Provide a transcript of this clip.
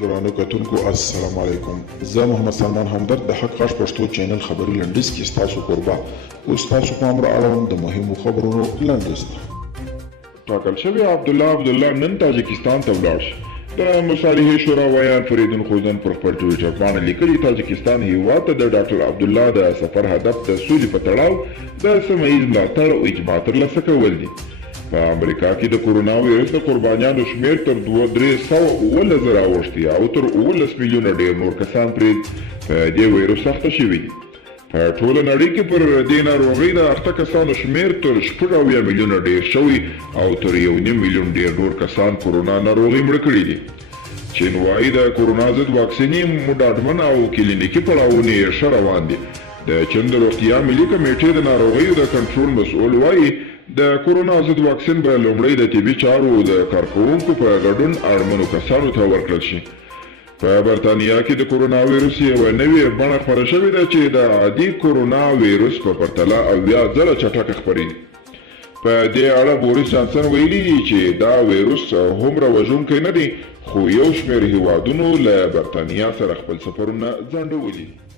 درانه کتونکو السلام علیکم. زه محمد سلمان همدرد د حق غږ پښتو چینل خبري لنډیز کې ستاسو کوربه اوس تاسو پام را اړوم د مهمو خبرونو لنډیز ته. ټاکل شوی عبدالله نن تاجکستان ته ولاړ شي. د مصالحې شورا ویان فریدون خوزن پر خپل ټویټر باندې لیکلي تاجکستان هیواد ته د ډاکټر عبدالله د سفر هدف د سولې په تړاو د سیمه ییز ملاتړ او اجماع ترلاسه کول دي. په امریکا کې د کورونا ویروس د قربانیانو شمیر تر 317,000 اوښتي او تر 19 میلیونه ډېر نور کسان پرې په دې ویروس اخته شوي دي. په ټوله نړۍ کې پر دې ناروغۍ د اخته کسانو شمیر تر 8 میلیونه ډېر شوي او تر 1.5 میلیون ډېر نور کسان کورونا ناروغۍ مړه کړي دي. چین وایي د کورونا ضد واکسیني ډاډمن او کلینیکي پړاوونه یې ښه روان دي. د چین د روغتیا ملي کمیټې د ناروغیو د کنټرول مسؤل وایي د کورونا ضد واکسین به لومړی د طبي چارو د کارکوونکو په ګډون اړمنو کسانو ته ورکړل شي. په برتانیا کې د کورونا ویروس یوه نوې بڼه خپره شوې ده چې د عادي کورونا ویروس په پرتله 80 ځله چټکه خپرېږي. په دې اړه بوریس جانسن ویلي دي چې دا ویروس هومره وژونکی نه دی، خو یو شمېر هیوادونو له برتانیا سره خپل سفرونه ځنډولي دي.